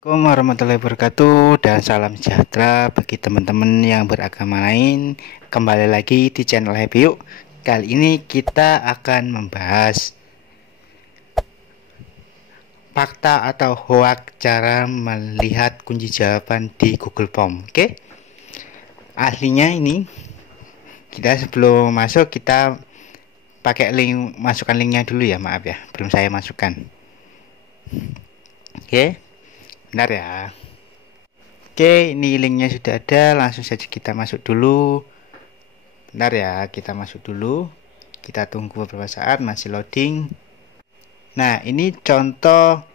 Assalamualaikum warahmatullahi wabarakatuh dan salam sejahtera bagi teman-teman yang beragama lain. Kembali lagi di channel Happy Yuk. Kali ini kita akan membahas fakta atau hoak cara melihat kunci jawaban di Google Form. Oke, aslinya ini kita sebelum masuk kita pakai link, masukkan linknya dulu ya, maaf ya belum saya masukkan. Oke, bentar ya. Oke, ini linknya sudah ada, langsung saja kita masuk dulu. Bentar ya, kita masuk dulu. Kita tunggu beberapa saat, masih loading. Nah, ini contoh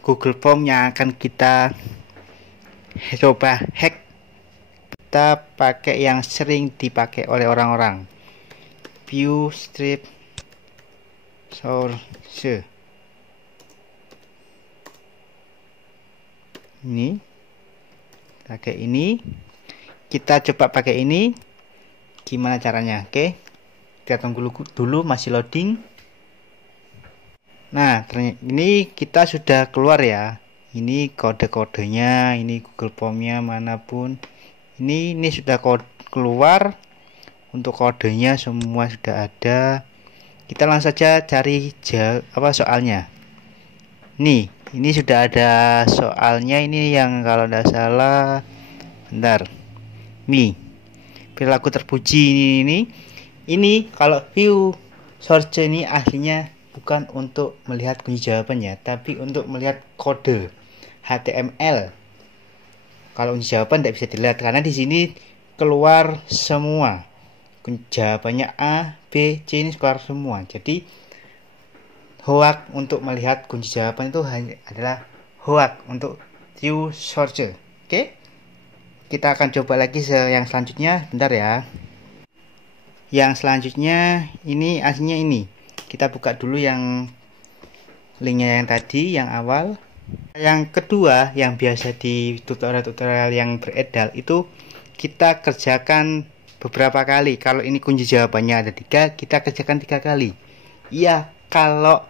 Google Form yang akan kita coba hack. Kita pakai yang sering dipakai oleh orang-orang. View strip source. Ini pakai ini, kita coba pakai ini. Gimana caranya? Oke, kita tunggu dulu, masih loading. Nah, ini kita sudah keluar ya. Ini kode-kodenya, ini Google Formnya manapun. Ini sudah keluar. Untuk kodenya semua sudah ada. Kita langsung saja cari soalnya. Nih, ini sudah ada soalnya, ini yang kalau tidak salah, bentar. Nih, perilaku terpuji ini kalau view source ini aslinya bukan untuk melihat kunci jawabannya, tapi untuk melihat kode HTML. Kalau kunci jawaban tidak bisa dilihat karena di sini keluar semua kunci jawabannya A, B, C, ini keluar semua. Jadi hoak untuk melihat kunci jawaban itu adalah hoak untuk view source. Oke, kita akan coba lagi yang selanjutnya. Bentar ya. Yang selanjutnya ini aslinya ini. Kita buka dulu yang linknya yang tadi, yang awal. Yang kedua, yang biasa di tutorial-tutorial yang beredar itu kita kerjakan beberapa kali. Kalau ini kunci jawabannya ada 3, kita kerjakan 3 kali. Iya, kalau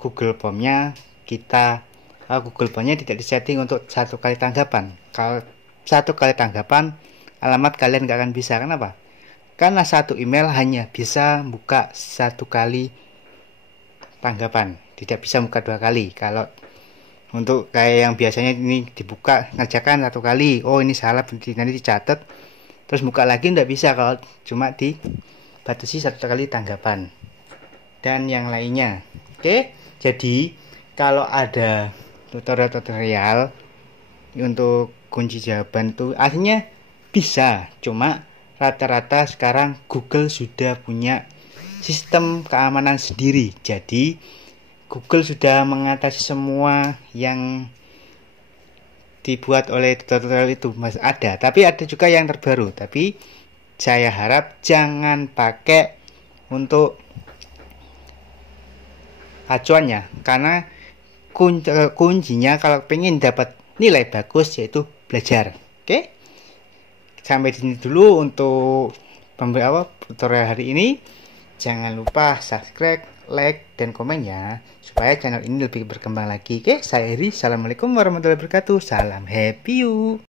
Google Formnya Google Formnya tidak disetting untuk 1 kali tanggapan. Kalau 1 kali tanggapan, alamat kalian nggak akan bisa. Kenapa? Karena satu email hanya bisa buka 1 kali tanggapan, tidak bisa buka 2 kali. Kalau untuk kayak yang biasanya ini dibuka, ngerjakan 1 kali, oh ini salah, nanti dicatat, terus buka lagi, nggak bisa kalau cuma dibatasi 1 kali tanggapan dan yang lainnya. Oke, jadi kalau ada tutorial untuk kunci jawaban itu aslinya bisa, cuma rata-rata sekarang Google sudah punya sistem keamanan sendiri. Jadi Google sudah mengatasi semua yang dibuat oleh tutorial itu, masih ada, tapi ada juga yang terbaru. Tapi saya harap jangan pakai untuk acuannya, karena kuncinya kalau pengen dapat nilai bagus yaitu belajar. Oke, sampai di sini dulu untuk tutorial hari ini. Jangan lupa subscribe, like, dan komen ya, supaya channel ini lebih berkembang lagi. Oke, saya Eri. Assalamualaikum warahmatullahi wabarakatuh. Salam happy you.